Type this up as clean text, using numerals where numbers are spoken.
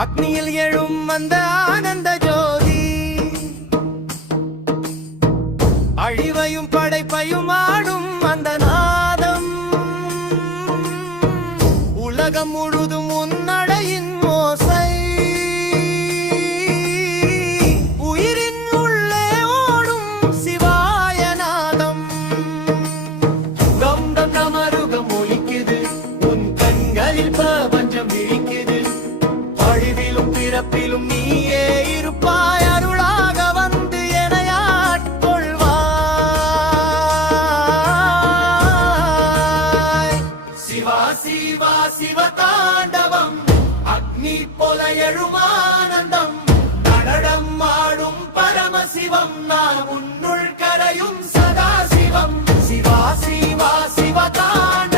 அக்னியில் எழும் அந்த ஆனந்த ஜோதி அழிவையும் படைப்பையும் ஆடும் அந்த நாதம் உலகம் முழுதும் உன்னடையின் ஓசை உயிரின் உள்ளே ஓடும் சிவாய நாதம் கம் கம் நமருகம் ஒலிக்குது உன் கண்களில் பிரபஞ்சம் விழிக்குது அழிவிலும் பிறப்பிலும் நீயே இருப்பாய் அருளாக வந்து எனையாட்கொள்வாய் சிவா சிவா சிவ தாண்டவம் அக்னி போல எழுமானந்தம் நடனம் ஆடும் பரமசிவம் நாம் உன்னுள் கரையும் சதா சிவம் சிவா சிவா சிவ தாண்டவம்